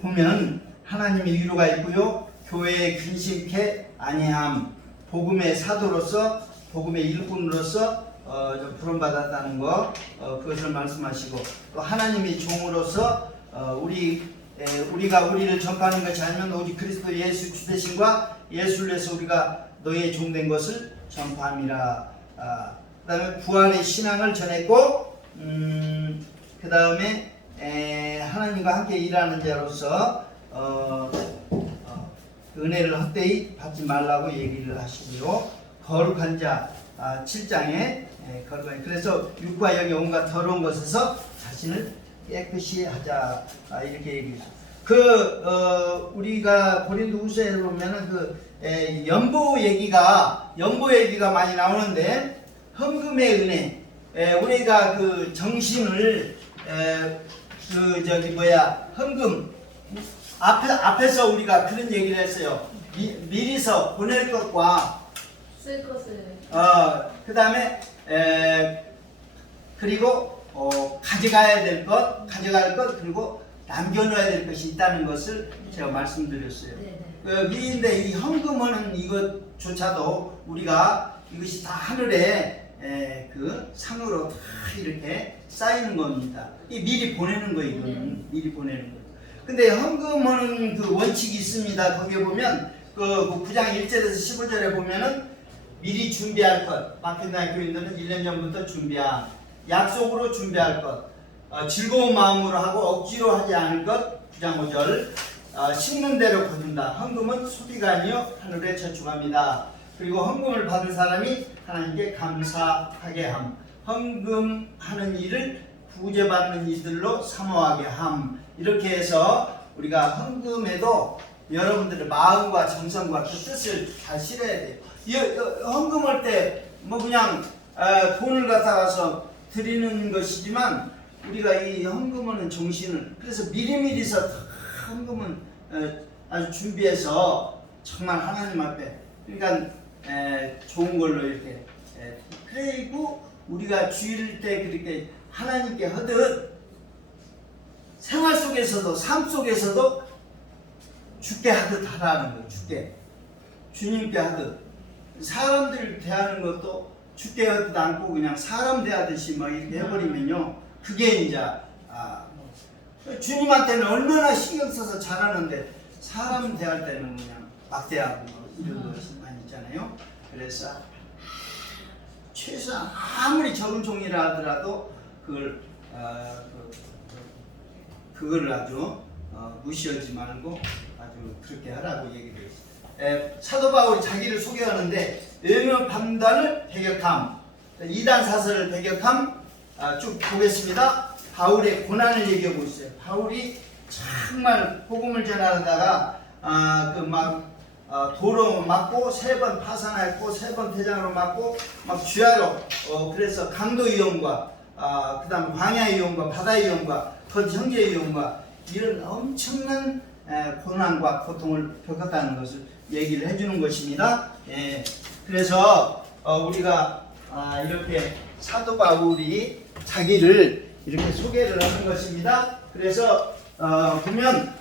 보면 하나님의 위로가 있고요. 교회에 근심케 아니함, 복음의 사도로서 복음의 일꾼으로서 부름받았다는 거, 그것을 말씀하시고, 또 하나님의 종으로서 우리가 우리를 전파하는 것이 아니면 오직 그리스도 예수 주 되심과 예수를 위해서 우리가 너희의 종된 것을 전파함이라. 그 다음에 부활의 신앙을 전했고, 그 다음에 하나님과 함께 일하는 자로서 은혜를 헛되이 받지 말라고 얘기를 하시고요. 거룩한 자 7장에 거룩한, 그래서 육과 영의 온갖 더러운 것에서 자신을 깨끗이 하자, 이렇게 얘기했어요. 우리가 고린도후서에 보면은 연보 얘기가 많이 나오는데, 헌금의 은혜, 우리가 그 정신을 헌금 앞에서 우리가 그런 얘기를 했어요. 미리서 보낼 것과 쓸 것을, 그 다음에 그리고 가져가야 될 것, 가져갈 것, 그리고 남겨놔야 될 것이 있다는 것을 제가 말씀드렸어요. 미인데 이 헌금하는 이것조차도 우리가 이것이 다 하늘에 그 상으로 다 이렇게 쌓이는 겁니다. 이 미리 보내는 거, 이거는 미리 보내는 거. 근데 헌금하는 그 원칙이 있습니다. 거기에 보면 그 9장 1절에서 15절에 보면은 미리 준비할 것, 막힌다는 교인들은 1년 전부터 준비한, 약속으로 준비할 것, 즐거운 마음으로 하고 억지로 하지 않을 것, 9장 5절, 심는 대로 거둔다. 헌금은 소비가 아니요 하늘에 저축합니다. 그리고 헌금을 받은 사람이 하나님께 감사하게 함, 헌금하는 일을 구제받는 이들로 사모하게 함. 이렇게 해서 우리가 헌금에도 여러분들의 마음과 정성과 그 뜻을 잘 실어야 돼요. 헌금할 때 뭐 그냥 돈을 갖다가서 드리는 것이지만, 우리가 이 헌금하는 정신을, 그래서 미리미리서 헌금은 아주 준비해서 정말 하나님 앞에, 그러니까 좋은 걸로 이렇게, 그리고 우리가 주일 때 그렇게 하나님께 하듯 생활 속에서도, 삶 속에서도 주께 하듯 하라는 거예요. 주님께 하듯. 사람들 대하는 것도 주께 하듯 않고 그냥 사람 대하듯이 막 이렇게 해버리면요, 그게 이제 주님한테는 얼마나 신경 써서 잘하는데 사람 대할 때는 그냥 막대하고 이런 것이 많이 있잖아요. 그래서 최소한 아무리 적은 종이라 하더라도 그걸 아주 무시하지 말고 아주 그렇게 하라고 얘기를 했어요. 사도 바울이 자기를 소개하는데, 외면 판단을 배격함, 이단 사설을 배격함, 쭉 보겠습니다. 바울의 고난을 얘기하고 있어요. 바울이 정말 복음을 전하다가 도로 맞고 3번 파산했고 3번 대장으로 맞고 막 주야로, 그래서 강도 위험과 그 다음 광야 위험과 바다 위험과 그 형제 위험과 이런 엄청난 고난과 고통을 겪었다는 것을 얘기를 해주는 것입니다. 그래서 우리가 이렇게 사도 바울이 자기를 이렇게 소개를 하는 것입니다. 그래서 보면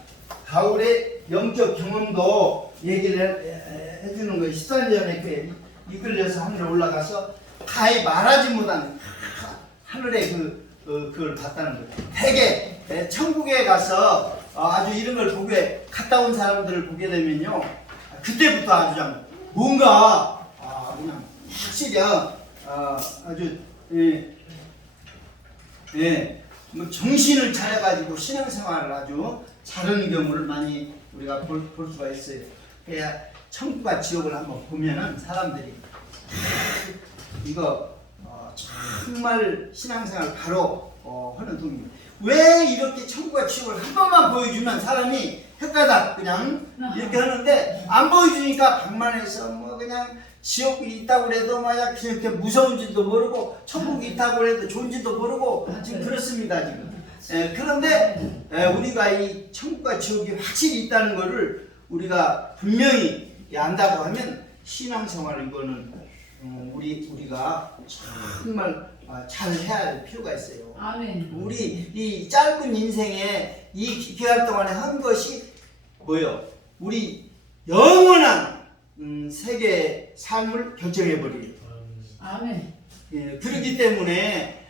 바울의 영적 경험도 얘기를 해주는 거예요. 13년에 이끌려서 하늘에 올라가서 가히 말하지 못하는 하늘에 그걸 봤다는 거예요. 대개 천국에 가서 아주 이런 걸 보게 갔다 온 사람들을 보게 되면요, 그때부터 아주 뭔가 그냥 확실히 아주 뭐 정신을 차려가지고 신앙생활을 아주 잘하는 경우를 많이 우리가 볼 수가 있어요. 그래야 천국과 지옥을 한번 보면은 사람들이 이거 정말 신앙생활 바로 하는 동입니다. 왜 이렇게 천국과 지옥을 한 번만 보여주면 사람이 헷가닥 그냥 이렇게 하는데, 안 보여주니까 방만해서 뭐 그냥 지옥이 있다고 그래도 막 이렇게 무서운지도 모르고, 천국이 있다고 그래도 좋은지도 모르고 지금 그렇습니다 지금. 그런데 우리가 이 천국과 지옥이 확실히 있다는 것을 우리가 분명히 안다고 하면, 신앙생활 이거는 우리가 정말 잘 해야 할 필요가 있어요. 아멘. 우리 이 짧은 인생에 이 기간 동안에 한 것이 뭐요? 우리 영원한 세계의 삶을 결정해버려요. 아멘. 예, 그렇기 때문에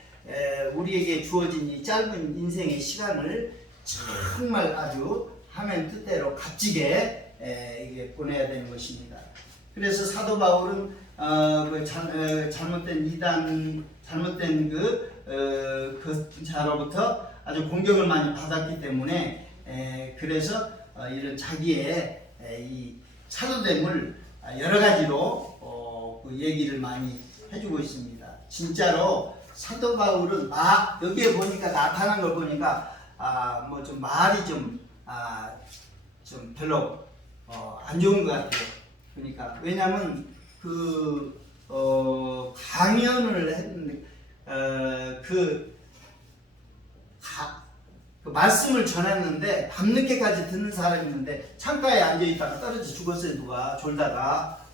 우리에게 주어진 이 짧은 인생의 시간을 정말 아주 하나님 뜻대로 값지게 이게 보내야 되는 것입니다. 그래서 사도 바울은 잘못된 이단, 잘못된 그 자로부터 아주 공격을 많이 받았기 때문에 그래서 이런 자기의 이 사도됨을 여러 가지로 그 얘기를 많이 해주고 있습니다. 진짜로 사도 바울은 여기에 보니까 나타난 걸 보니까 뭐 좀 말이 좀 별로 안 좋은 것 같아요. 그러니까 왜냐하면 강연을 했는데 그 말씀을 전했는데 밤늦게까지 듣는 사람이 있는데 창가에 앉아 있다가 떨어져 죽었어요. 누가 졸다가.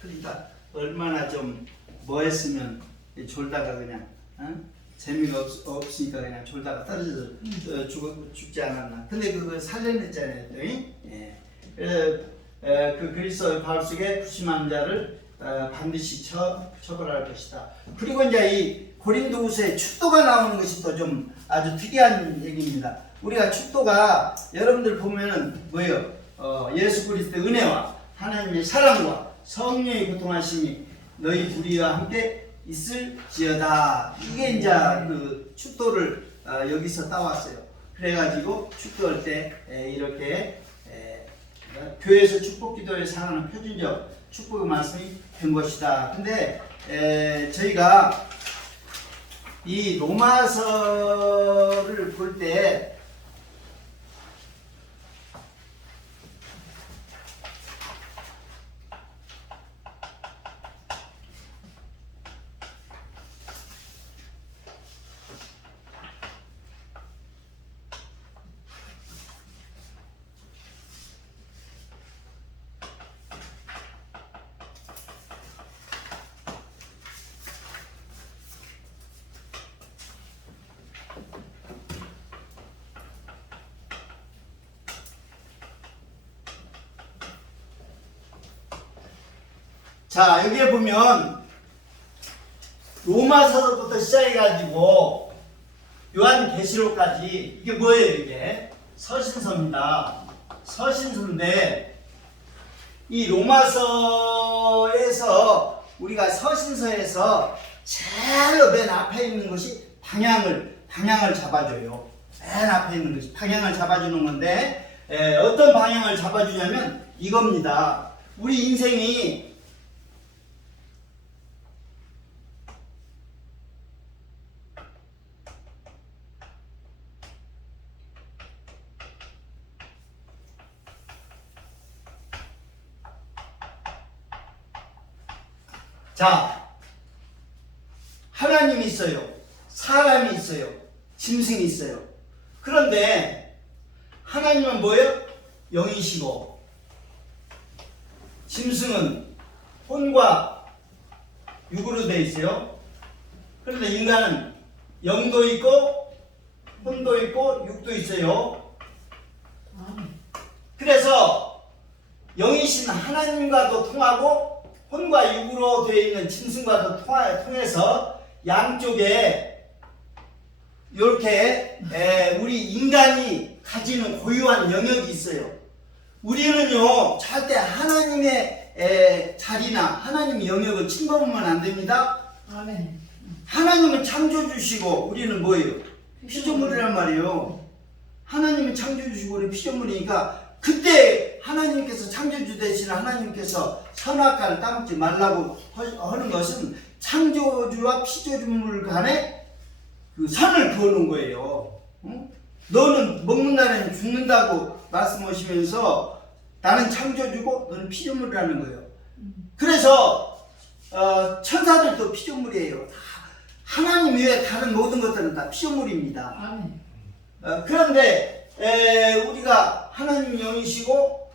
그러니까 얼마나 좀 뭐 했으면 졸다가 그냥 재미가 없으니까 그냥 졸다가 떨어져서 죽지 않았나. 근데 그걸 살려냈잖아요. 예. 그 그리스도의 바울 속에 구심한 자를 반드시 처벌할 것이다. 그리고 이제 이 고린도후서에 축도가 나오는 것이 또 좀 아주 특이한 얘기입니다. 우리가 축도가 여러분들 보면은 뭐예요? 예수 그리스도의 은혜와 하나님의 사랑과 성령의 고통하심이 너희 둘이와 함께 있을지어다. 이게 이제 그 축도를 여기서 따왔어요. 그래가지고 축도할 때 이렇게 교회에서 축복기도에 상하는 표준적 축복의 말씀이 된 것이다. 근데 저희가 이 로마서를 볼 때 자, 여기에 보면 로마서부터 시작해가지고 요한계시록까지 이게 뭐예요? 이게 서신서입니다. 서신서인데 이 로마서에서 우리가 서신서에서 제일 맨 앞에 있는 것이 방향을 잡아줘요. 맨 앞에 있는 것이 방향을 잡아주는 건데 어떤 방향을 잡아주냐면 이겁니다. 우리 인생이 자, 하나님이 있어요. 사람이 있어요. 짐승이 있어요. 그런데 하나님은 뭐예요? 영이시고 짐승은 혼과 육으로 되어 있어요. 그런데 인간은 영도 있고 혼도 있고 육도 있어요. 그래서 영이신 하나님과도 통하고 혼과 육으로 되어 있는 짐승과도 통해서 양쪽에 이렇게 우리 인간이 가지는 고유한 영역이 있어요. 우리는요 절대 하나님의 자리나 하나님의 영역을 침범하면 안 됩니다. 아멘. 하나님은 창조주시고 우리는 뭐예요? 피조물이란 말이에요. 하나님은 창조주시고 우리 피조물이니까 그때 하나님께서 창조주 대신 하나님께서 선악과를 따먹지 말라고 하는 것은 창조주와 피조물 간에 그 선을 그어놓은 거예요. 응? 너는 먹는 날에는 죽는다고 말씀하시면서 나는 창조주고 너는 피조물이라는 거예요. 그래서 천사들도 피조물이에요. 하나님 외에 다른 모든 것들은 다 피조물입니다. 아멘. 그런데 우리가 하나님 영이시고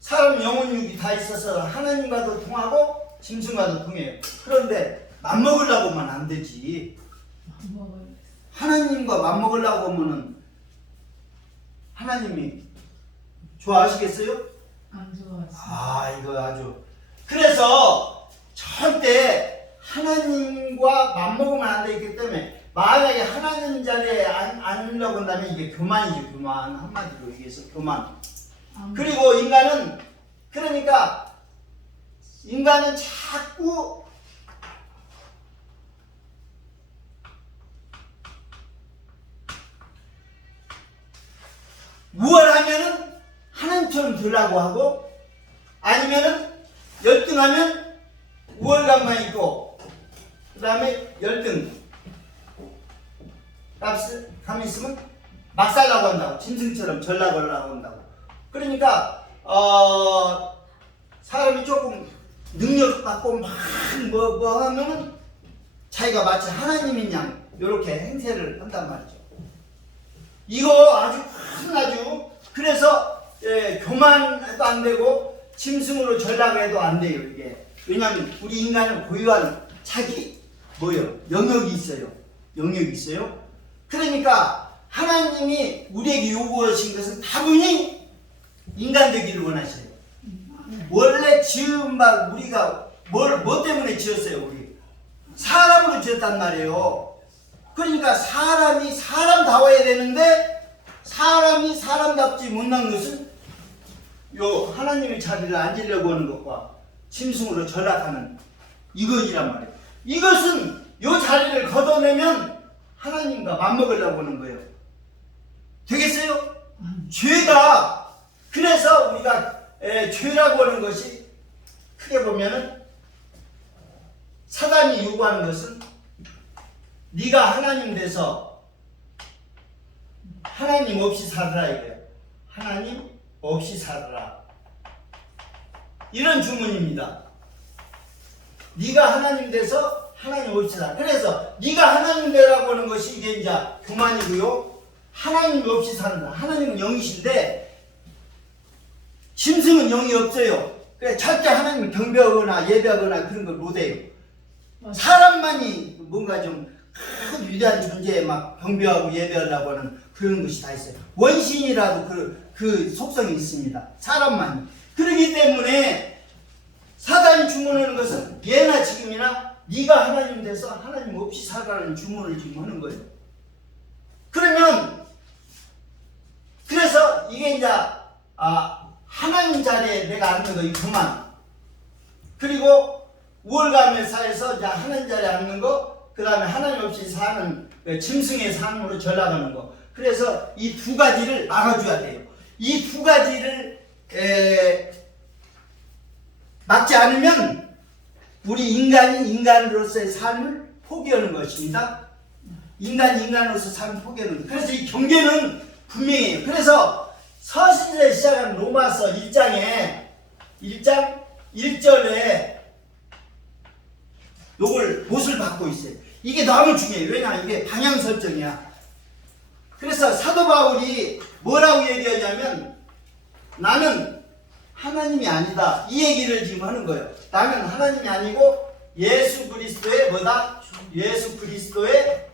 사람 영혼 육이 다 있어서 하나님과도 통하고 짐승과도 통해요. 그런데 맘먹으려고 하면 안 되지. 하나님과 맘먹으려고 하면은 하나님이 좋아하시겠어요? 안 좋았어. 아, 이거 아주. 그래서 절대 하나님과 맞먹으면 안 되기 때문에 만약에 하나님 자리에 앉으려고 한다면 이게 교만이죠. 교만. 한마디로 얘기해서 교만. 그리고 인간은 자꾸 뭘 하면은 하나님처럼 되려고 하고, 아니면은 열등하면 우월감만 있고, 그 다음에 열등 감이 있으면 막 살라고 한다고, 짐승처럼 전라고 하려고 한다고. 그러니까 사람이 조금 능력 갖고 막 뭐 하면은 자기가 마치 하나님인 양 이렇게 행세를 한단 말이죠. 이거 아주 큰 아주. 그래서 교만해도 안 되고 짐승으로 전락해도 안 돼요. 이게 왜냐하면 우리 인간을 고유한 자기 영역이 있어요. 그러니까 하나님이 우리에게 요구하신 것은 다분히 인간되기를 원하셔요. 원래 지은 바 우리가 뭐 때문에 지었어요? 우리 사람으로 지었단 말이에요. 그러니까 사람이 사람다워야 되는데 사람이 사람답지 못한 것은 요 하나님의 자리를 앉으려고 하는 것과 짐승으로 전락하는 이것이란 말이에요. 이것은 요 자리를 걷어내면 하나님과 맞먹으려고 하는 거예요. 되겠어요? 죄가. 그래서 우리가 죄라고 하는 것이 크게 보면은 사단이 요구하는 것은 네가 하나님 돼서 하나님 없이 살아라 이거예요. 하나님 없이 살아라. 이런 주문입니다. 네가 하나님 돼서 하나님 없이 살아. 그래서 네가 하나님 되라고 하는 것이 이게 이제 교만이고요. 하나님 없이 산다. 하나님은 영이신데 짐승은 영이 없어요. 그래 절대 하나님을 경배하거나 예배하거나 그런 걸 못해요. 사람만이 뭔가 좀 큰 위대한 존재에 막 경배하고 예배하려고 하는 그런 것이 다 있어요. 원신이라도 그 속성이 있습니다. 사람만이. 그렇기 때문에 사단이 주문하는 것은 예나 지금이나 네가 하나님 돼서 하나님 없이 살아라는 주문을 지금 하는 거예요. 그래서 이게 이제 하나님 자리에 내가 앉는 거, 이 교만. 그리고 우월감의 사에서 이제 하나님 자리에 앉는 거, 그 다음에 하나님 없이 사는 짐승의 삶으로 전락하는 거. 그래서 이 두 가지를 막아줘야 돼요. 이 두 가지를 막지 않으면 우리 인간이 인간으로서의 삶을 포기하는 것입니다. 인간으로서 삶을 포기하는 것. 그래서 이 경계는 분명해요. 그래서 서신서에 시작한 로마서 1장 1절에 요걸 못을 받고 있어요. 이게 너무 중요해요. 왜냐하면 이게 방향 설정이야. 그래서 사도 바울이 뭐라고 얘기하냐면 나는 하나님이 아니다. 이 얘기를 지금 하는 거예요. 나는 하나님이 아니고 예수 그리스도의 뭐다? 예수 그리스도의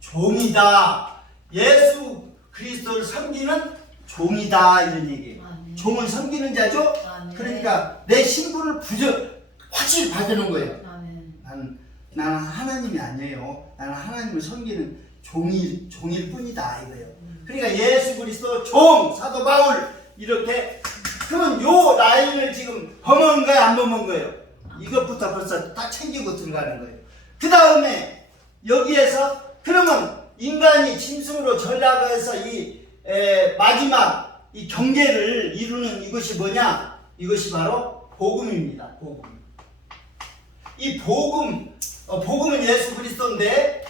종이다. 예수 그리스도를 섬기는 종이다. 이런 얘기예요. 종은 섬기는 자죠. 그러니까 내 신분을 확실히 받는 거예요. 나는 하나님이 아니에요. 나는 하나님을 섬기는 종일 뿐이다 이거예요. 그러니까 예수 그리스도 종 사도 바울 이렇게. 그러면 요 라인을 지금 범한 거예요, 안 범한 거예요? 이것부터 벌써 다 챙기고 들어가는 거예요. 그 다음에 여기에서 그러면 인간이 짐승으로 전락해서 이 마지막 이 경계를 이루는 이것이 뭐냐? 이것이 바로 복음입니다. 복음. 이 복음은 예수 그리스도인데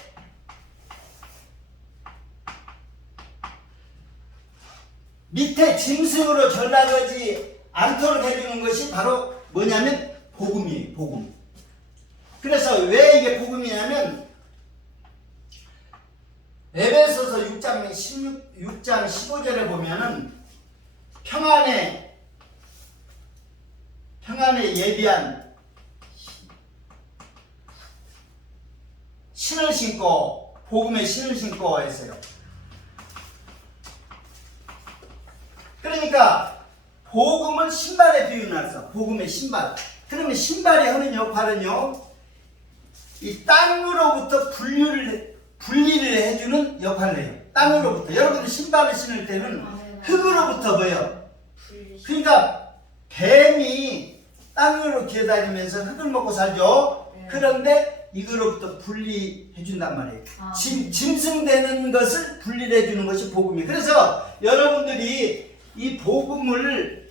밑에 짐승으로 전락하지 않도록 해주는 것이 바로 뭐냐면 복음이에요. 복음. 그래서 왜 이게 복음이냐면 에베소서 6장 15절에 보면은 평안에 예비한 신을 신고 복음의 신을 신고 했어요. 그러니까 복음을 신발에 비유해서 복음의 신발. 그러면 신발이 하는 역할은요, 이 땅으로부터 분리를 해주는 역할을 해요. 땅으로부터. 여러분들 신발을 신을 때는 흙으로부터 뭐예요? 그러니까 뱀이 땅으로 기어다니면서 흙을 먹고 살죠. 그런데 이거로부터 분리해 준단 말이에요. 짐승되는 것을 분리해 주는 것이 복음이에요. 그래서 여러분들이 이 복음을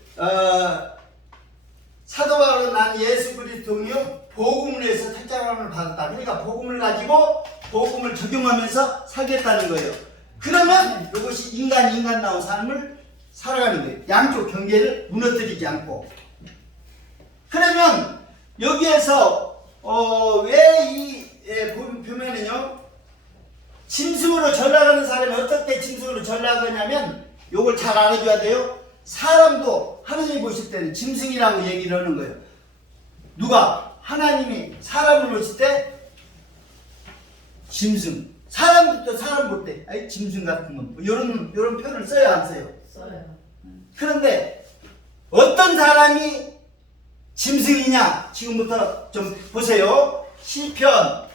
사도 바울은 난 예수 그리스도요 복음을 위해서 택장함을 받았다. 그러니까 복음을 가지고 복음을 적용하면서 살겠다는 거예요. 그러면 이것이 인간다운 삶을 살아가는 거예요. 양쪽 경계를 무너뜨리지 않고. 그러면 여기에서 왜 보면은요, 짐승으로 전락하는 사람이 어떻게 짐승으로 전락하냐면 요걸 잘 알아줘야 돼요. 사람도 하나님이 보실 때는 짐승이라고 얘기를 하는 거예요. 누가? 하나님이 사람을 보실 때 짐승. 사람도 사람 볼 때 아이 짐승 같은 건 이런 표현을 써요, 안 써요? 써요. 그런데 어떤 사람이 짐승이냐? 지금부터 좀 보세요. 시편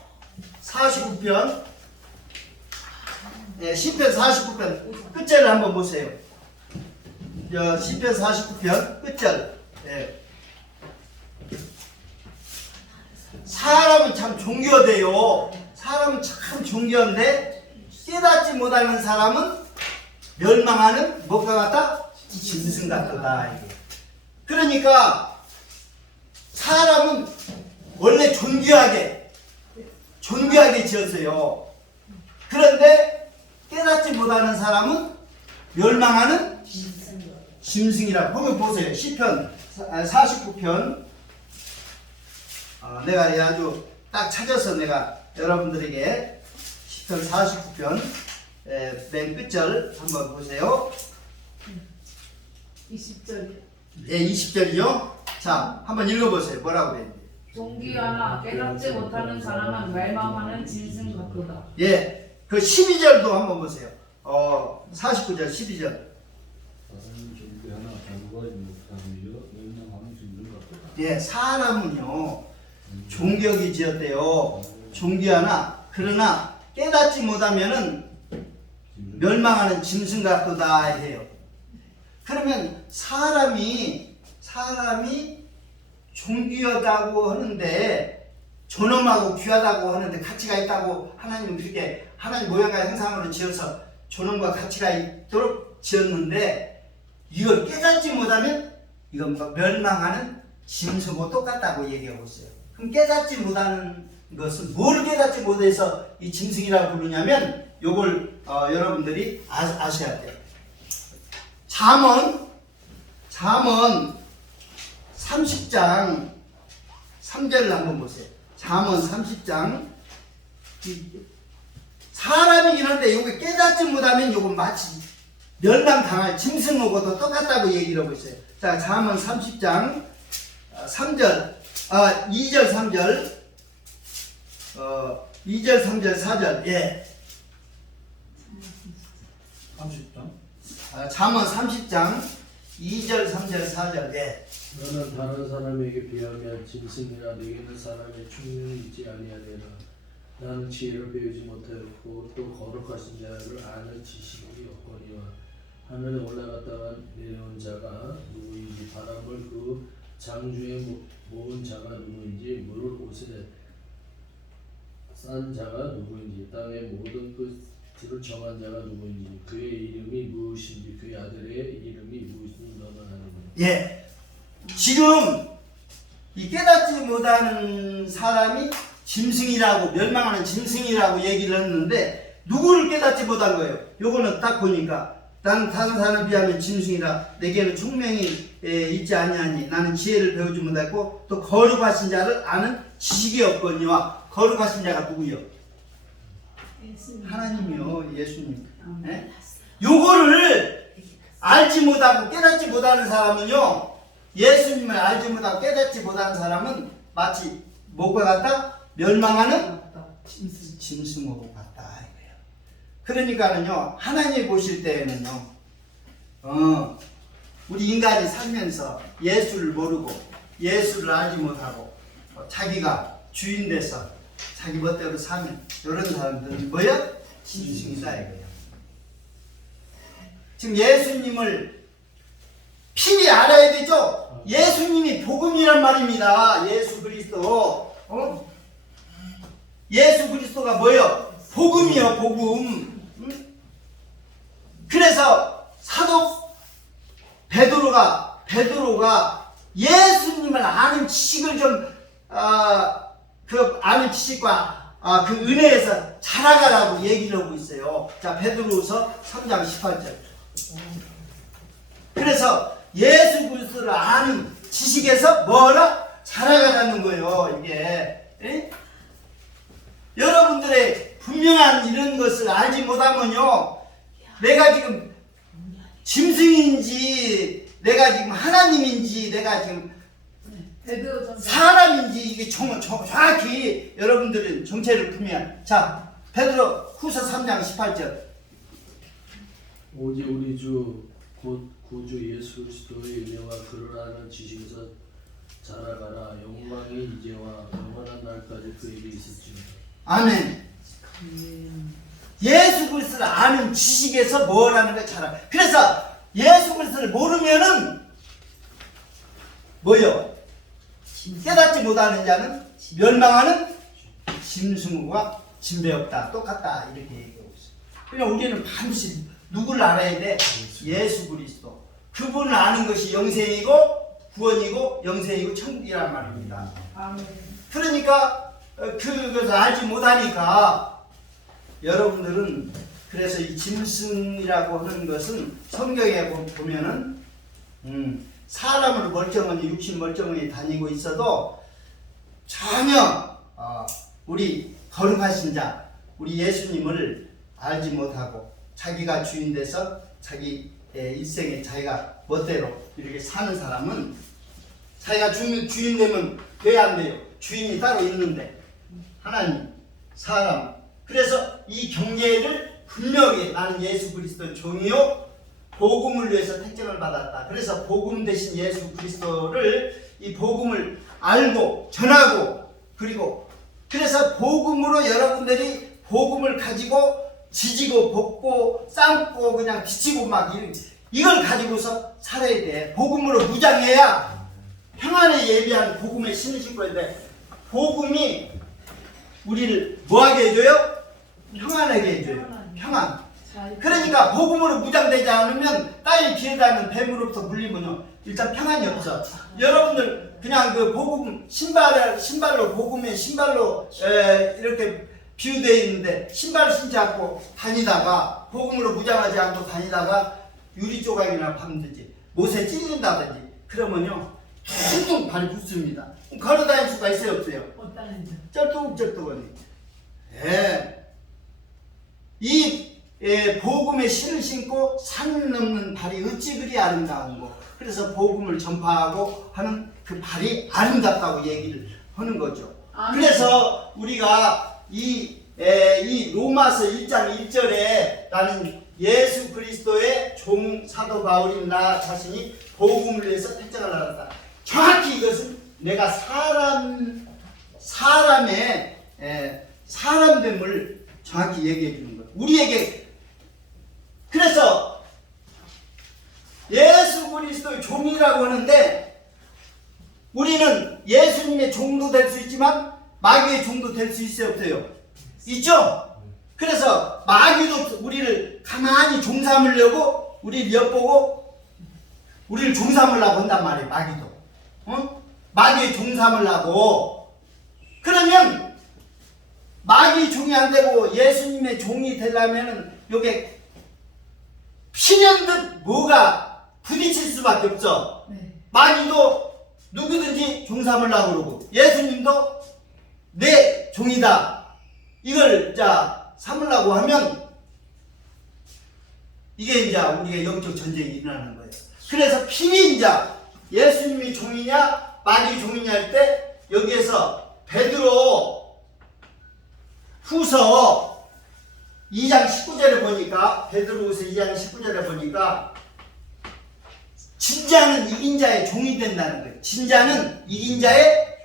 49편. 네, 시편 49편 끝절을 한번 보세요. 시편 49편 끝절. 네. 사람은 참 존귀하대요. 사람은 참 존귀한데 깨닫지 못하는 사람은 멸망하는 뭐가 같다? 짐승 같다. 이게. 그러니까 사람은 원래 존귀하게 지었어요. 그런데 깨닫지 못하는 사람은 멸망하는 짐승이라고. 보면 보세요. 시편 49편. 내가 아주 딱 찾아서 내가 여러분들에게 시편 49편 맨 끝절 한번 보세요. 20절. 네, 20절이요. 자, 한번 읽어보세요. 뭐라고 그래요? 존귀하나 깨닫지 못하는 사람은 멸망하는 짐승 같도다. 예, 그 12절도 한번 보세요. 49절 12절. 예, 사람은요 존귀하게 지었대요. 존귀하나 그러나 깨닫지 못하면은 멸망하는 짐승 같도다 해요. 그러면 사람이 존귀하다고 하는데, 존엄하고 귀하다고 하는데 가치가 있다고 하나님은 그렇게 하나님 모양과 형상으로 지어서 존엄과 가치가 있도록 지었는데, 이걸 깨닫지 못하면 이건 멸망하는 짐승하고 똑같다고 얘기하고 있어요. 그럼 깨닫지 못하는 것은 뭘 깨닫지 못해서 이 짐승이라고 부르냐면 요걸 여러분들이 아셔야 돼요. 잠언 30장 3절을 한번 보세요. 잠언 30장. 사람이긴 한데 요게 깨닫지 못하면 요건 마치 멸망당할 짐승하고도 똑같다고 얘기를 하고 있어요. 자, 잠언 30장 3절, 2절 3절, 2절 3절 4절. 예. 30장. 잠언 30장 2절 3절 4절. 예. 너는 다른 사람에게 비하면 짐승이라 내게는 사람의 총명이 있지 아니하리라. 나는 지혜를 배우지 못하였고 또 거룩하신 자를 아는 지식이 없거니와 하늘에 올라갔다가 내려온 자가 누구인지, 바람을 그 장주에 모은 자가 누구인지, 물을 옷에 싼 자가 누구인지, 땅의 모든 끝을 정한 자가 누구인지, 그의 이름이 무엇인지, 그의 아들의 이름이 무엇인지 너는 아느냐. 예. 지금 이 깨닫지 못하는 사람이 짐승이라고, 멸망하는 짐승이라고 얘기를 했는데 누구를 깨닫지 못한 거예요? 요거는 딱 보니까 나는 다른 사람에 비하면 짐승이라 내게는 총명이 있지 아니하니 나는 지혜를 배우지 못했고 또 거룩하신 자를 아는 지식이 없거니와. 거룩하신 자가 누구요? 하나님이요. 예수님. 네? 요거를 알지 못하고 깨닫지 못하는 사람은요, 예수님을 알지 못하고 깨닫지 못하는 사람은 마치 뭐가 같다? 멸망하는 짐승하고 같다 이거예요. 그러니까는요, 하나님 보실 때에는요, 우리 인간이 살면서 예수를 모르고 예수를 알지 못하고 자기가 주인 돼서 자기 멋대로 사는 이런 사람들은 뭐야? 짐승이다 이거예요. 지금 예수님을 필히 알아야 되죠? 예수님이 복음이란 말입니다. 예수 그리스도. 예수 그리스도가 뭐예요? 복음이요, 복음. 그래서 사도 베드로가 예수님을 아는 지식을 그 아는 지식과 그 은혜에서 자라가라고 얘기를 하고 있어요. 자, 베드로후서 3장 18절. 그래서 예수 그리스도를 아는 지식에서 뭐라? 자라가라는 거예요, 이게. 에? 여러분들의 분명한 이런 것을 알지 못하면요, 내가 지금 짐승인지, 내가 지금 하나님인지, 내가 지금 사람인지, 이게 정확히 여러분들은 정체를 품어야. 자, 베드로 후서 3장 18절. 오직 우리 주 곧 구주 예수 그리스도의 은혜와 그를 아는 지식에서 자라가라. 영광이 이제와 영원한 날까지 그에게 있을지어다. 아멘. 예수 그리스도를 아는 지식에서 뭐라는 걸 자라. 그래서 예수 그리스도를 모르면은 뭐요? 깨닫지 못하는 자는 멸망하는 짐승과 진배 없다. 똑같다. 이렇게 얘기하고 있어요. 그러니까 우리는 반드시 누구를 알아야 돼? 예수 그리스도. 그분을 아는 것이 영생이고 구원이고 영생이고 천국이란 말입니다. 아멘. 그러니까 그것을 알지 못하니까 여러분들은, 그래서 이 짐승이라고 하는 것은 성경에 보면은 사람으로 멀쩡하니 육신 멀쩡하니 다니고 있어도 전혀 우리 거룩하신 자, 우리 예수님을 알지 못하고 자기가 주인 돼서 자기 일생에 자기가 멋대로 이렇게 사는 사람은, 자기가 주인 되면 돼야 안 돼요. 주인이 따로 있는데, 하나님, 사람. 그래서 이 경계를 분명히 나는 예수 그리스도 종이요 복음을 위해서 택정을 받았다. 그래서 복음 대신 예수 그리스도를, 이 복음을 알고 전하고, 그리고 그래서 복음으로 여러분들이 복음을 가지고 지지고 볶고 삶고 그냥 비치고 막 이걸 가지고서 살아야 돼. 복음으로 무장해야 평안에 예비한 복음의 신을 신고 해야 돼. 복음이 우리를 뭐하게 해줘요? 평안하게 해줘요. 평안. 그러니까 복음으로 무장되지 않으면 땅에 기어다니는 뱀으로부터 물리면요 일단 평안이 없어. 여러분들 그냥 그 복음 신발로 복음의 신발로 이렇게 비유되어 있는데 신발을 신지 않고 다니다가, 복음으로 무장하지 않고 다니다가 유리 조각이나 밟든지 못에 찔린다든지 그러면요 퉁퉁 발이 붙습니다. 걸어 다닐 수가 있어요, 없어요? 쩔뚝쩔뚝하니. 이 복음의 신을 신고 산 넘는 발이 어찌 그리 아름다운 거. 그래서 복음을 전파하고 하는 그 발이 아름답다고 얘기를 하는 거죠. 그래서 우리가 이 로마서 1장 1절에 나는 예수 그리스도의 종 사도 바울인 나 자신이 복음을 위해서 택정을 받았다. 정확히 이것은 내가 사람의 사람됨을 정확히 얘기해 주는 거예요. 우리에게. 그래서 예수 그리스도의 종이라고 하는데, 우리는 예수님의 종도 될 수 있지만 마귀의 종도 될 수 있어요, 없어요? 있죠? 그래서 마귀도 우리를 가만히 종 삼으려고, 우리를 엿보고 우리를 종 삼으려고 한단 말이에요. 마귀도. 마귀의 종 삼으려고. 그러면 마귀 종이 안 되고 예수님의 종이 되려면은 요게 필연듯 뭐가 부딪힐 수밖에 없어. 마귀도 누구든지 종 삼으려고 그러고, 예수님도 내 종이다 이걸 삼으려고 하면 이게 이제 우리가 영적 전쟁이 일어나는 거예요. 그래서 필히 예수님이 종이냐 마귀 종이냐 할 때 여기에서 베드로 후서 2장 19절에 보니까, 베드로 후서 2장 19절에 보니까 진자는 이긴 자의 종이 된다는 거예요. 진자는 이긴 자의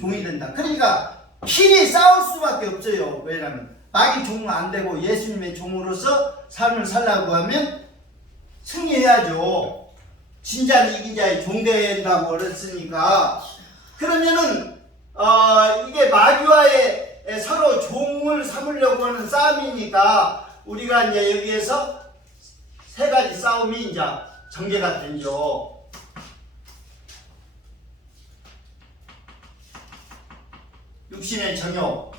종이 된다. 그러니까 필히 싸울 수밖에 없어요. 왜냐하면 마귀 종은 안 되고 예수님의 종으로서 삶을 살라고 하면 승리해야죠. 진자는 이긴 자의 종 된다고 그랬으니까 그러면은 이게 마귀와의 서로 종을 삼으려고 하는 싸움이니까 우리가 이제 여기에서 세 가지 싸움이 이제 전개가 되죠. 육신의 정욕,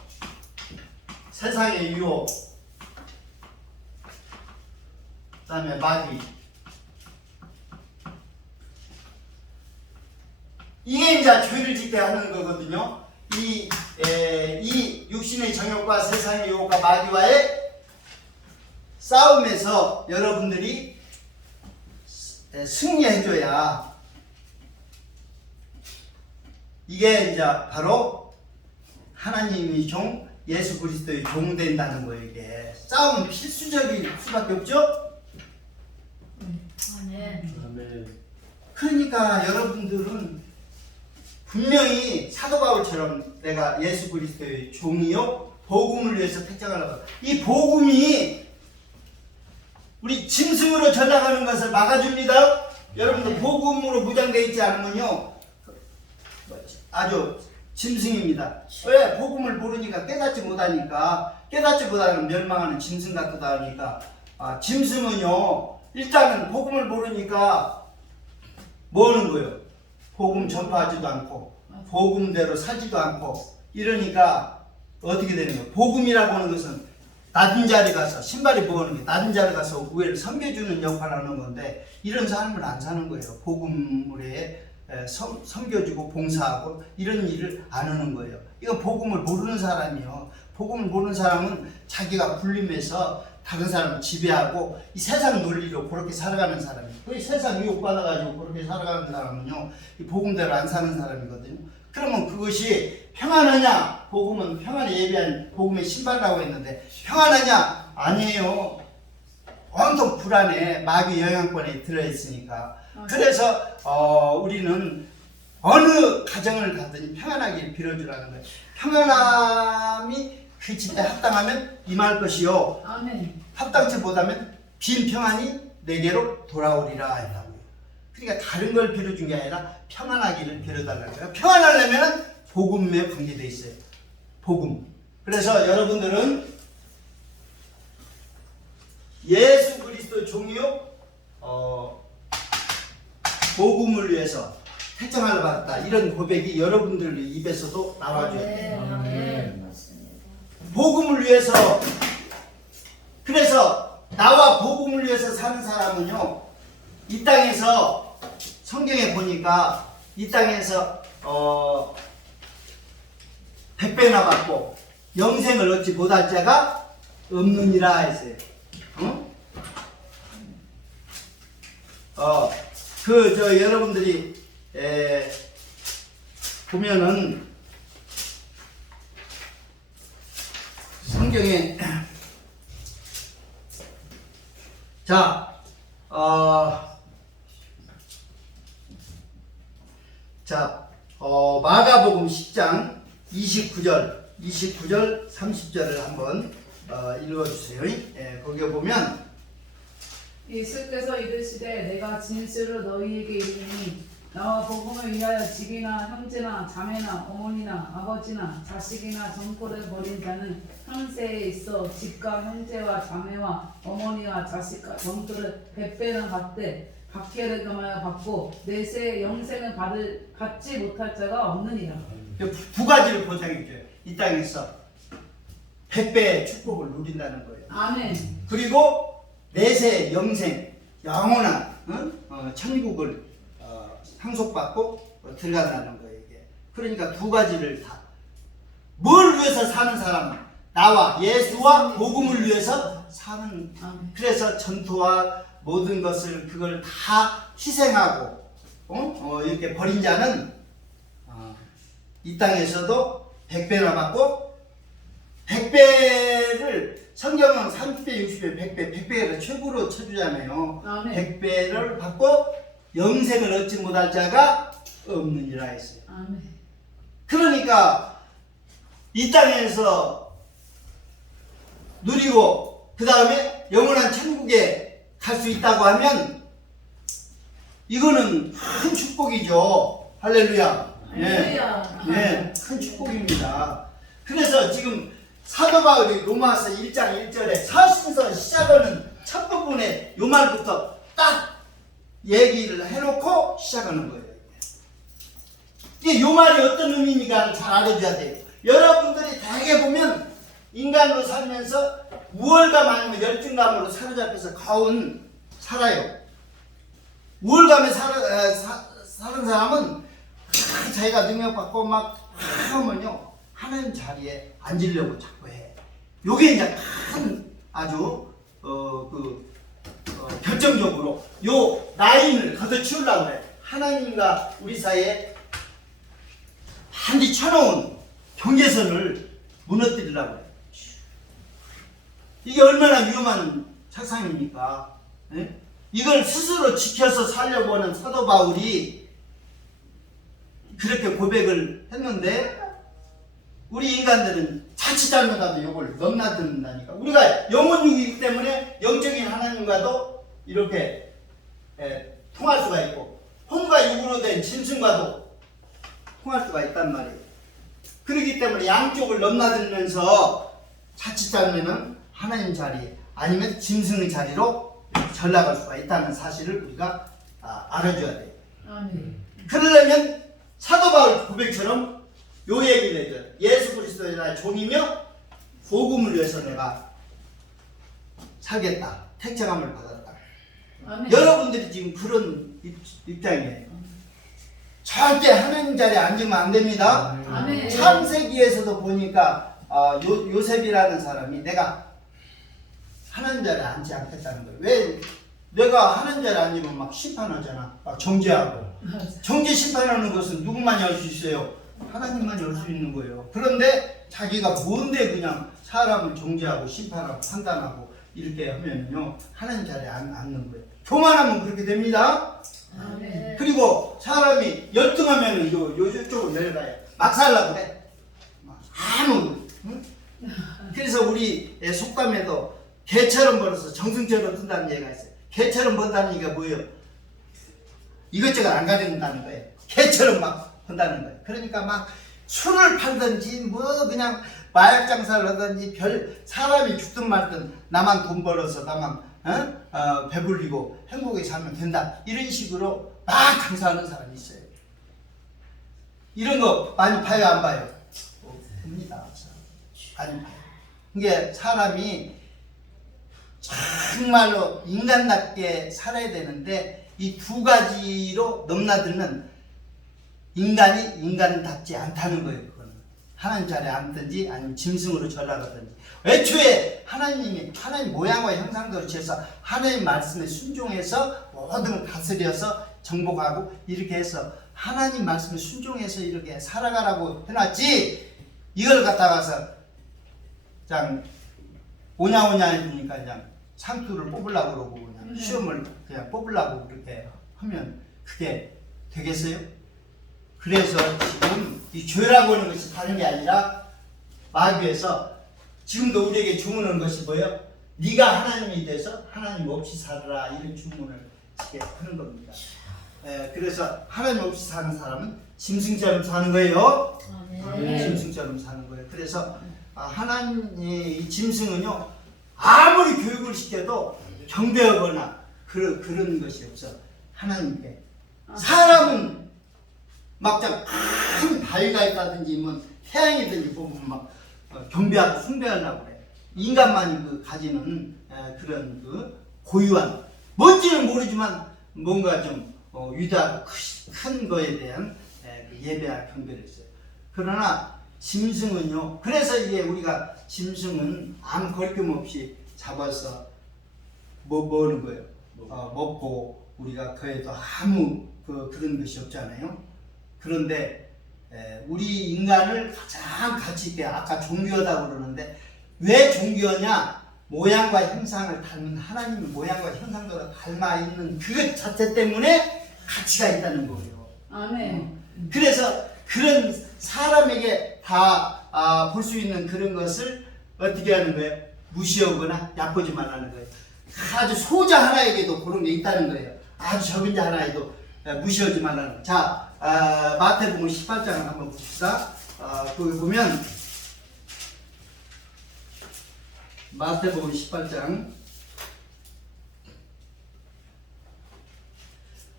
세상의 유혹, 그 다음에 마귀. 이게 이제 죄를 짓게 하는 거거든요. 이 육신의 정욕과 세상의 유혹과 마귀와의 싸움에서 여러분들이 승리해줘야 이게 이제 바로 하나님의 종, 예수 그리스도의 종 된다는 거예요. 이게 싸움은 필수적일 수밖에 없죠. 아멘. 그러니까 여러분들은 분명히 사도 바울처럼 내가 예수 그리스도의 종이요 복음을 위해서 택정하라고. 이 복음이 우리 짐승으로 전락하는 것을 막아줍니다. 여러분들 복음으로 무장되어 있지 않으면요 아주 짐승입니다. 왜? 복음을 모르니까 깨닫지 못하니까 깨닫지 못하는 멸망하는 짐승 같기도 하니까 짐승은요 일단은 복음을 모르니까 뭐 하는 거예요? 복음 전파하지도 않고 복음대로 살지도 않고 이러니까 어떻게 되는 거예요? 복음이라고 하는 것은 낮은 자리 가서 신발이 뭐하는 게 낮은 자리 가서 우애를 섬겨주는 역할을 하는 건데 이런 삶을 안 사는 거예요. 복음을 섬겨주고 봉사하고 이런 일을 안 하는 거예요. 이거 복음을 모르는 사람이요. 복음을 모르는 사람은 자기가 군림해서 다른 사람을 지배하고 이 세상 논리로 그렇게 살아가는 사람이에요. 그 세상 유혹받아가지고 그렇게 살아가는 사람은요 이 복음대로 안 사는 사람이거든요. 그러면 그것이 평안하냐? 복음은 평안에 예비한 복음의 신발이라고 했는데 평안하냐? 아니에요. 온통 불안해. 마귀 영향권에 들어있으니까. 그래서 우리는 어느 가정을 가든지 평안하게 빌어주라는 거예요. 평안함이 그 집에 합당하면 임할 것이요. 아멘. 합당치 못하면 빈 평안이 내게로 돌아오리라 했다고요. 그러니까 다른 걸 빌어준 게 아니라 평안하기를 빌어달라는 거예요. 평안하려면 복음에 관계되어 있어요. 복음. 그래서 여러분들은 예수 그리스도 종이요 복음을 위해서 택정하려 받았다. 이런 고백이 여러분들 입에서도 나와줘야 돼요. 복음을 위해서. 그래서 나와 복음을 위해서 사는 사람은요 이 땅에서 성경에 보니까 이 땅에서 100배나 받고 영생을 얻지 못할 자가 없느니라 했어요. 여러분들이 보면은 성경에 마가복음 10장 29절 30절을 한번 읽어주세요. 거기에 보면 예수께서 이르시되 내가 진실로 너희에게 이르노니 나와 복음을 위하여 집이나 형제나 자매나 어머니나 아버지나 자식이나 정토를 벌인 자는 현세에 있어 집과 형제와 자매와 어머니와 자식과 정토를 100배나 받되 박해를 금하여 받고 내세 영생을 받지 못할 자가 없느니라. 두 가지를 보장해줘요. 이 땅에서 100배의 축복을 누린다는 거예요. 아멘. 그리고 내세 영생 영원한 천국을 상속받고 들어간다는 거예요. 이게. 그러니까 두 가지를 다. 뭘 위해서 사는 사람은 나와 예수와 복음을 위해서 사는. 그래서 전투와 모든 것을 그걸 다 희생하고 이렇게 버린 자는 이 땅에서도 100배나 받고 100배를 성경은 30배, 60배, 100배, 100배를 최고로 쳐주잖아요. 100배를 받고 영생을 얻지 못할 자가 없느니라 했어요. 아멘. 그러니까 이 땅에서 누리고 그 다음에 영원한 천국에 갈 수 있다고 하면 이거는 큰 축복이죠. 할렐루야. 할렐루야. 네, 큰 축복입니다. 그래서 지금 사도 바울이 로마서 1장 1절에 사신서 시작하는 첫 부분에 요 말부터 딱 얘기를 해놓고 시작하는 거예요. 이게 요 말이 어떤 의미인가 잘 알아줘야 돼요. 여러분들이 대개 보면 인간으로 살면서 우월감 아니면 열등감으로 사로잡혀서 살아요. 우월감에 사는 사람은 자기가 능력받고 막 하면요 하나님 자리에 앉으려고 자꾸 해. 요게 이제 큰 아주 결정적으로 요 라인을 걷어치우려고 해. 하나님과 우리 사이에 반드시 쳐놓은 경계선을 무너뜨리려고 해. 이게 얼마나 위험한 착상입니까? 예? 이걸 스스로 지켜서 살려고 하는 사도 바울이 그렇게 고백을 했는데 우리 인간들은 자칫 잘못하도 이걸 넘나든다니까. 우리가 영혼육이기 때문에 영적인 하나님과도 이렇게 통할 수가 있고 혼과 육으로 된 짐승과도 통할 수가 있단 말이에요. 그렇기 때문에 양쪽을 넘나들면서 자칫 잘못은 하나님 자리 아니면 짐승의 자리로 전락할 수가 있다는 사실을 우리가 알아줘야 돼요. 아멘. 그러려면 사도 바울 고백처럼 요 얘기를 해줘요. 예수 그리스도의 나의 종이며 복음을 위해서 내가 살겠다. 택정함을 받았다. 아멘. 여러분들이 지금 그런 입장이에요. 절대 하나님 자리에 앉으면 안 됩니다. 아멘. 창세기에서도 보니까 요셉이라는 사람이 내가 하나님 자리에 앉지 않겠다는 거예요. 왜? 내가 하나님 자리에 앉으면 막 심판하잖아. 막 정죄하고. 정죄 심판하는 것은 누구만 열 수 있어요? 하나님만 열 수 있는 거예요. 그런데 자기가 뭔데 그냥 사람을 정죄하고 심판하고 판단하고 이렇게 하면요 하나님 자리에 앉는 거예요. 교만하면 그렇게 됩니다. 아멘. 그리고 사람이 열등하면 요쪽으로 내려가요. 막 살라고 그래. 응? 그래서 우리 속담에도 개처럼 벌어서 정승처럼 든다는 얘기가 있어요. 개처럼 번다는 얘기가 뭐예요? 이것저것 안 가린다는 거예요. 개처럼 막 번다는 거예요. 그러니까 막 술을 팔든지 뭐 그냥 마약 장사를 하든지 사람이 죽든 말든 나만 돈 벌어서 나만 배불리고 행복하게 살면 된다. 이런 식으로 막 장사하는 사람이 있어요. 이런 거 많이 봐요, 안 봐요? 봅니다. 많이 봐요. 이게 사람이 정말로 인간답게 살아야 되는데 이 두 가지로 넘나들면 인간이 인간답지 않다는 거예요. 그거는 하나님 자리에 앉든지 아니면 짐승으로 전락하든지. 애초에 하나님 모양과 형상대로 지어서 하나님 말씀에 순종해서 모든 걸 다스려서 정복하고 이렇게 해서 하나님 말씀에 순종해서 이렇게 살아가라고 해놨지. 이걸 갖다가서 그냥 오냐오냐 해주니까 그냥 상투를 뽑으려고 그러고 그냥 시험을 그냥 뽑으려고 그렇게 하면 그게 되겠어요? 그래서 지금 이 죄라고 하는 것이 다른 게 아니라 마귀에서 지금도 우리에게 주문하는 것이 뭐예요? 네가 하나님이 돼서 하나님 없이 살아라 이런 주문을 하는 겁니다. 그래서 하나님 없이 사는 사람은 짐승처럼 사는 거예요. 짐승처럼 사는 거예요. 그래서 하나님의 이 짐승은요 아무리 교육을 시켜도 경배하거나 그런 것이 없어. 하나님께. 사람은 막장 큰 바위가 있다든지 뭐 태양이든지 보면 막 경배하고 숭배하려고 그래. 인간만이 가지는 그런 고유한 뭔지는 모르지만 뭔가 좀 위대하고 큰 거에 대한 예배와 경배를 했어요. 그러나 짐승은요. 그래서 이게 우리가 짐승은 아무 걸낌 없이 잡아서 먹는 거예요. 먹고 우리가 그에도 아무 그런 것이 없잖아요. 그런데 우리 인간을 가장 가치 있게 아까 존귀하다고 그러는데 왜 존귀하냐? 모양과 형상을 닮은 하나님의 모양과 형상대로 닮아 있는 그것 자체 때문에 가치가 있다는 거예요. 아멘. 그래서 그런 사람에게 다 볼 수 있는 그런 것을 어떻게 하는 거예요? 무시하거나 얕보지 말라는 거예요. 아주 소자 하나에게도 그런 게 있다는 거예요. 아주 적은 자 하나에도 무시하지 말라는 거예요. 자, 마태복음 18장을 한번 봅시다. 거기 보면 마태복음 18장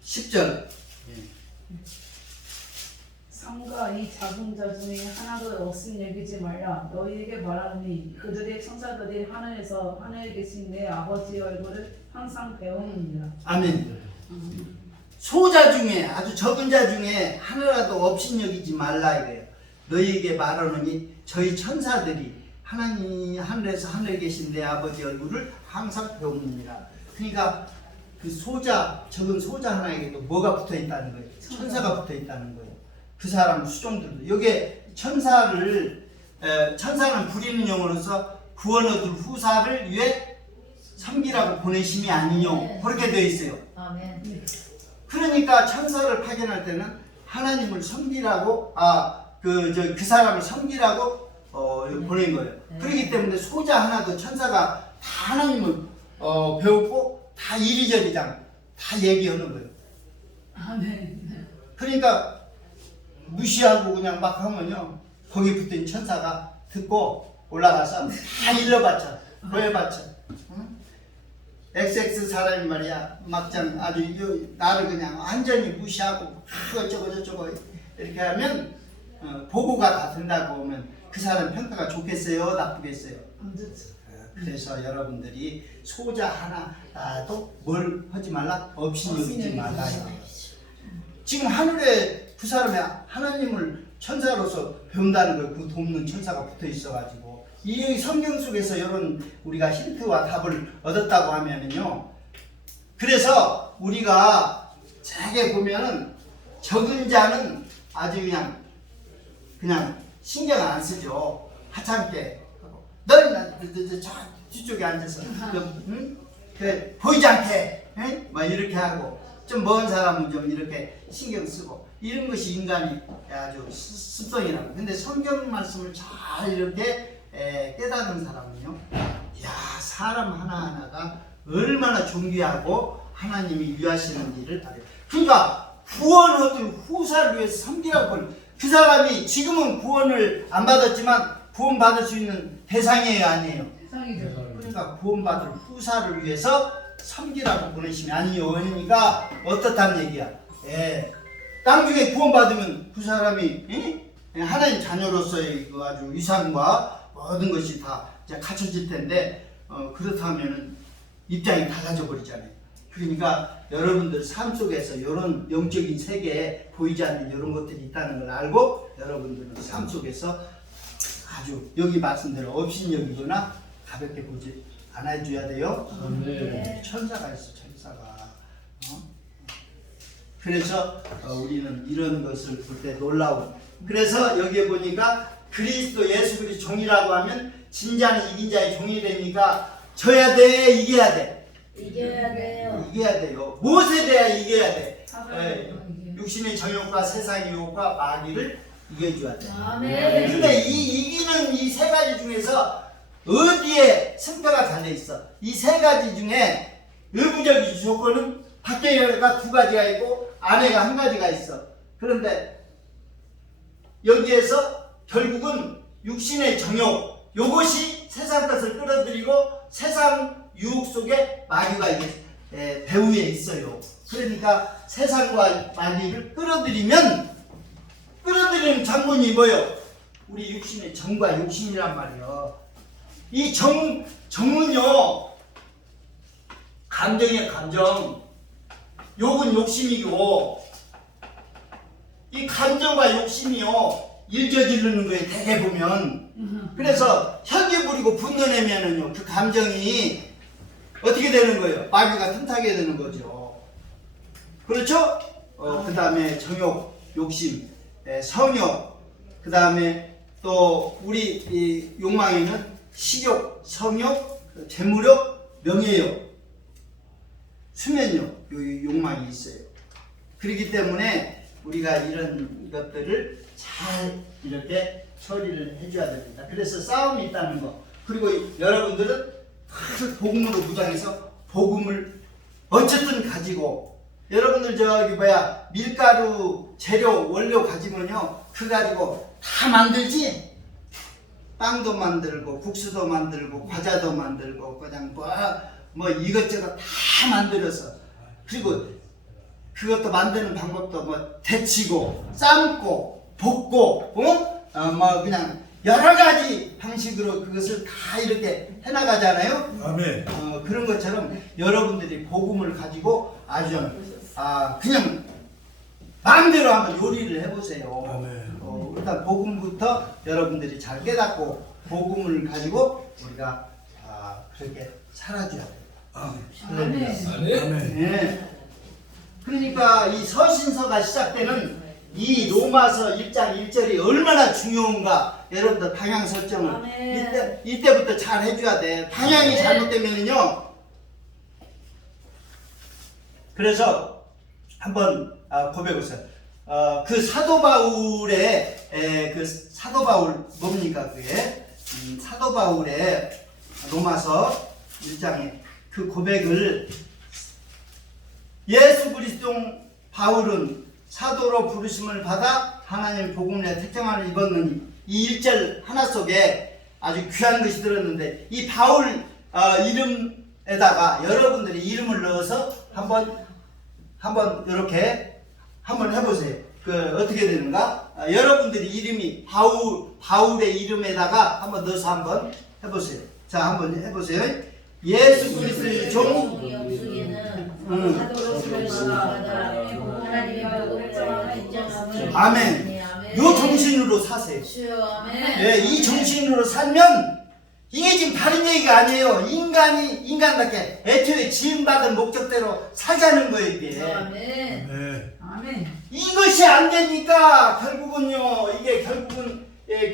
10절. 삼가 이 작은 자 중에 하나도 없음 여기지 말라. 너희에게 말하노니 그들의 천사들이 하늘에서 하늘에 계신 내 아버지의 얼굴을 항상 배우느니라. 아멘. 소자 중에 아주 적은 자 중에 하나라도 없인 여기지 말라 이래요. 너희에게 말하노니 저희 천사들이 하나님 하늘에서 하늘에 계신 내 아버지 얼굴을 항상 배우느니라. 그러니까 그 소자 적은 소자 하나에게도 뭐가 붙어 있다는 거예요? 천사가 붙어 있다는 거예요. 그 사람 수종들도 여기에 천사는 부리는 영어로서 구원 얻을 후사를 위해 섬기라고 보내심이 아니뇨 그렇게 되어 있어요. 아멘. 그러니까 천사를 파견할 때는 하나님을 섬기라고 그 사람을 섬기라고 보낸 거예요. 그렇기 때문에 소자 하나도 천사가 다 하나님을 배우고 다 이리저리 다 얘기하는 거예요. 아멘. 그러니까 무시하고 그냥 막 하면요 거기 붙은 천사가 듣고 올라가서 다 일러봤죠. 보여봤죠. 응? XX 사람이 말이야 막장 아주 나를 그냥 완전히 무시하고 어쩌고 저쩌고 이렇게 하면 보고가 다 된다고 하면 그 사람 평가가 좋겠어요 나쁘겠어요? 안 좋죠. 그래서 여러분들이 소자 하나도 뭘 하지 말라? 없인 여기지 말라. 지금 하늘에 그 사람이 하나님을 천사로서 배운다는 걸 그 돕는 천사가 붙어 있어가지고 이 성경 속에서 이런 우리가 힌트와 답을 얻었다고 하면은요. 그래서 우리가 자게 보면은 적은 자는 아주 그냥 신경 안 쓰죠. 하찮게 너는 저 뒤쪽에 앉아서 보이지 않게 막 이렇게 하고 좀 먼 사람은 좀 이렇게 신경 쓰고 이런 것이 인간이 아주 습성이라고. 근데 성경 말씀을 잘 이렇게 깨닫는 사람은요, 야 사람 하나하나가 얼마나 존귀하고 하나님이 위하시는지를 알아요. 그러니까 구원 얻을 후사를 위해서 섬기라고. 그 사람이 지금은 구원을 안 받았지만 구원 받을 수 있는 대상이에요, 아니에요? 세상이죠. 그러니까 구원받을 후사를 위해서 섬기라고 보내심이 아니요. 그러니까 어떻다는 얘기야. 땅중에 구원받으면 그 사람이 하나님 자녀로서의 그 아주 위상과 모든 것이 다 이제 갖춰질 텐데 그렇다면 입장이 달라져 버리잖아요. 그러니까 여러분들 삶 속에서 이런 영적인 세계에 보이지 않는 이런 것들이 있다는 걸 알고 여러분들은 삶 속에서 아주 여기 말씀대로 업신여기거나 가볍게 보지 않아줘야 돼요. 아멘. 천사가 있어, 천사가. 그래서 우리는 이런 것을 볼 때 놀라운. 그래서 여기에 보니까 그리스도 예수 그리스도 종이라고 하면 진자는 이긴 자의 종이 되니까 져야 돼, 이겨야 돼. 이겨야 돼요. 이겨야 돼요. 무엇에 대해 이겨야 돼? 사랑하는 육신의 정욕과 세상의 유혹과 마귀를 이겨줘야 돼. 아멘. 근데 이기는 이 세 가지 중에서 어디에 승패가 달려있어? 이 세 가지 중에 의무적인 조건은 밖에가 두 가지가 있고 안에가 한 가지가 있어. 그런데 여기에서 결국은 육신의 정욕, 요것이 세상 것을 끌어들이고 세상 유혹 속에 마귀가 이게 배후에 있어요. 그러니까 세상과 마귀를 끌어들이는 장문이 뭐요? 우리 육신의 정과 욕심이란 말이에요. 이 정은요, 감정이에요, 감정. 욕은 욕심이고, 이 감정과 욕심이요, 일저지르는 거예요, 대개 보면. 그래서 혈기 부리고 분노내면은요, 그 감정이 어떻게 되는 거예요? 마귀가 틈타게 되는 거죠. 그렇죠? 그 다음에 정욕, 욕심, 성욕, 그 다음에 또 우리 이 욕망에는 식욕, 성욕, 재물욕, 명예욕, 수면욕, 요 욕망이 있어요. 그렇기 때문에 우리가 이런 것들을 잘 이렇게 처리를 해줘야 됩니다. 그래서 싸움이 있다는 거. 그리고 여러분들은 복음으로 무장해서 복음을 어쨌든 가지고, 여러분들 저기 뭐야 밀가루 재료 원료 가지면요 그 가지고 다 만들지. 빵도 만들고 국수도 만들고 과자도 만들고 그냥 뭐 이것저것 다 만들어서, 그리고 그것도 만드는 방법도 뭐 데치고 삶고 볶고 뭐 그냥 여러 가지 방식으로 그것을 다 이렇게 해나가잖아요. 아멘. 그런 것처럼 여러분들이 복음을 가지고 아주 그냥 마음대로 한번 요리를 해보세요. 아멘. 일단 복음부터 여러분들이 잘 깨닫고 복음을 가지고 우리가 그렇게 살아줘야 돼요. 아멘. 아멘. 네. 그러니까 이 서신서가 시작되는 이 로마서 1장 1절이 얼마나 중요한가, 여러분들 방향 설정을 아멘. 이때부터 잘 해줘야 돼. 방향이 잘못되면요. 그래서 한번 고백해보세요. 그 사도 바울의 사도 바울 뭡니까 그게? 사도 바울의 로마서 1장에 그 고백을, 예수 그리스도 바울은 사도로 부르심을 받아 하나님 복음을 택정하는 입었느니, 이 1절 하나 속에 아주 귀한 것이 들었는데, 이 바울 이름에다가 여러분들이 이름을 넣어서 한번 이렇게 한번 해보세요. 어떻게 되는가? 여러분들이 이름이 바울의 이름에다가 한번 넣어서 한번 해보세요. 자, 한번 해보세요. 예수 그리스도의 종. 아멘. 요 정신으로 사세요. 예, 이 정신으로 살면 이게 지금 다른 얘기가 아니에요. 인간답게 애초에 지음받은 목적대로 살자는 거예요, 이게. 아멘. 아멘. 이것이 안 되니까 결국은요, 이게 결국은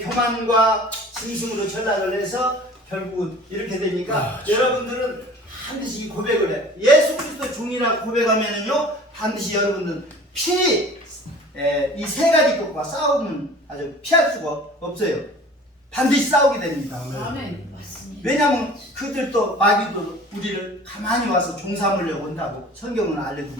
교만과 짐승으로 전락을 해서 결국은 이렇게 되니까 여러분들은 반드시 이 고백을 해. 예수 그리스도 종이라고 고백하면은요, 반드시 여러분들은 이 세 가지 것과 싸우면 아주 피할 수가 없어요. 반드시 싸우게 됩니다. 아멘. 왜냐하면 그들도 마귀도 우리를 가만히 와서 종삼으려고 한다고 성경은 알려주고